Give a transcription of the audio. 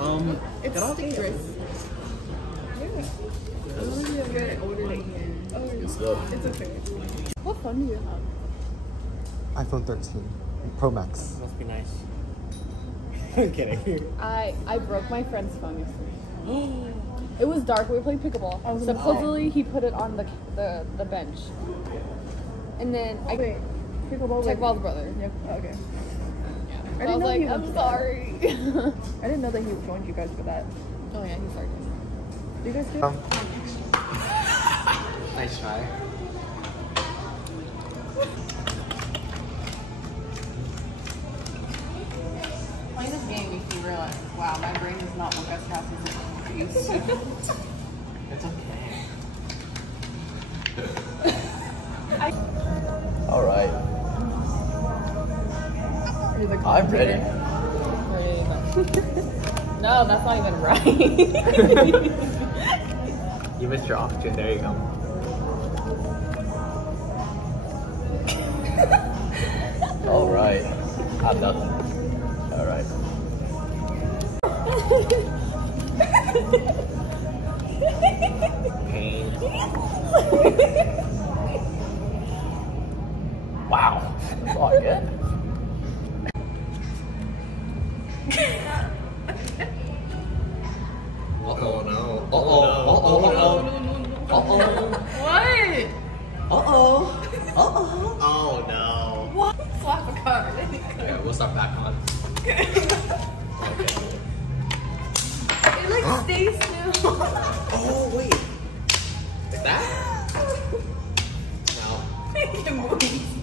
It's dangerous. Yeah. It's good. It's okay. What phone do you have? iPhone 13 Pro Max. Must be nice. I'm kidding. I broke my friend's phone yesterday. It was dark. We were playing pickleball. Supposedly he put it on the bench, and then pickleball's brother. Yep. Oh, okay. So I was like, I'm sorry. I didn't know that he joined you guys for that. Oh yeah, he started. Do you guys do? Nice try. Playing this game makes me realize, wow, my brain is not work as fast as it used to. It's okay. Alright. I'm ready. No, that's not even right. You missed your oxygen. There you go. Alright. I'm nothing. Alright. Pain. Wow. That's all I get. Uh-oh, no. Uh-oh. Uh-oh, no. Uh-oh. What? Uh-oh. Uh-oh. Oh, no. What? Slap a card. Yeah, we'll start back on. Okay. It like stays still. Oh, wait. Like that? No. It moves.